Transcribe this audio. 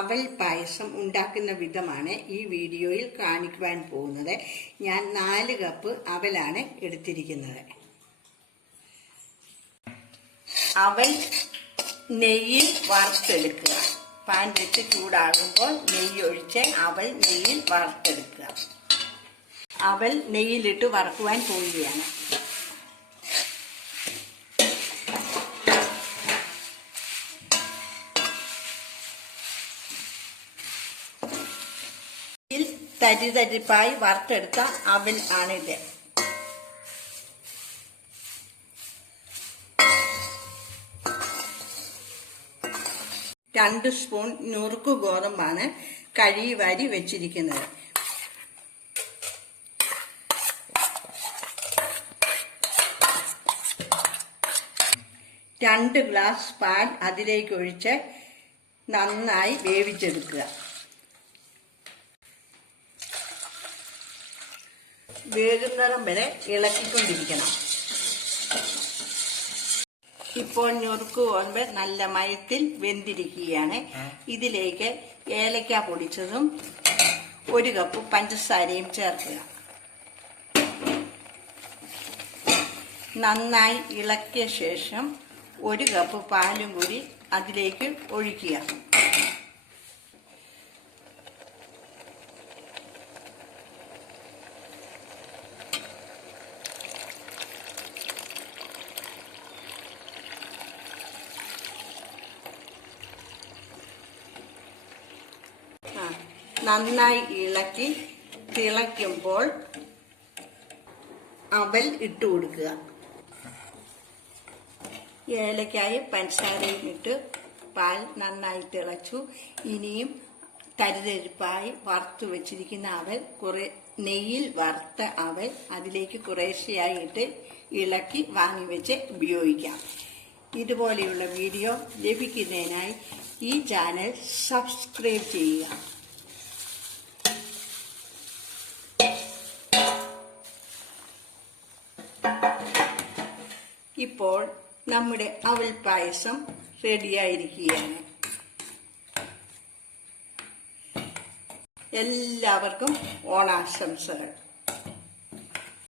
അവൽ പായസം ഉണ്ടാക്കുന്ന വിധമാണ് ഈ വീഡിയോയിൽ കാണിക്കുവാൻ പോകുന്നത്. ഞാൻ 4 കപ്പ് അവലാണ് എടുത്തിരിക്കുന്നത്. അവൽ നെയ്യിൽ വറുത്തെടുക്കുക. പാൻ വെച്ച് ചൂടാകുമ്പോൾ നെയ്യ് ഒഴിച്ച് അവൽ നെയ്യിൽ വറുത്തെടുക്കുക. അവൽ നെയ്യിലിട്ട് വറുക്കുവാൻ പോവുകയാണ്. തരിതരിപ്പായി വറുത്തെടുത്ത അവൽ ആണിത്. രണ്ട് സ്പൂൺ നുറുക്ക് ഗോതമ്പാണ് കഴുകി വാരി വെച്ചിരിക്കുന്നത്. രണ്ട് ഗ്ലാസ് പാൽ അതിലേക്ക് ഒഴിച്ച് നന്നായി വേവിച്ചെടുക്കുക. വേകുന്നിടം വരെ ഇളക്കിക്കൊണ്ടിരിക്കണം. ഇപ്പോൾ നുറുക്ക് ഗോതമ്പ് നല്ല മയത്തിൽ വെന്തിരിക്കുകയാണ്. ഇതിലേക്ക് ഏലക്ക പൊടിച്ചതും 1 കപ്പ് പഞ്ചസാരയും ചേർക്കുക. നന്നായി ഇളക്കിയ ശേഷം 1 കപ്പ് പാലും കൂടി അതിലേക്ക് ഒഴിക്കുക. നന്നായി ഇളക്കി തിളയ്ക്കുമ്പോൾ അവൽ ഇട്ട് കൊടുക്കുക. ഏലക്കായും പഞ്ചസാരയും ഇട്ട് പാൽ നന്നായി തിളച്ചു. ഇനിയും തരിതരിപ്പായി വറുത്തു വെച്ചിരിക്കുന്ന അവൽ നെയ്യിൽ വറുത്ത അവൽ അതിലേക്ക് കുറേശ്ശെയായിട്ട് ഇളക്കി വാങ്ങിവെച്ച് ഉപയോഗിക്കാം. ഇതുപോലെയുള്ള വീഡിയോ ലഭിക്കുന്നതിനായി ഈ ചാനൽ സബ്സ്ക്രൈബ് ചെയ്യുക. ഇപ്പോൾ നമ്മുടെ അവൽ പായസം റെഡിയായിരിക്കുകയാണ്. എല്ലാവർക്കും ഓണാശംസകൾ.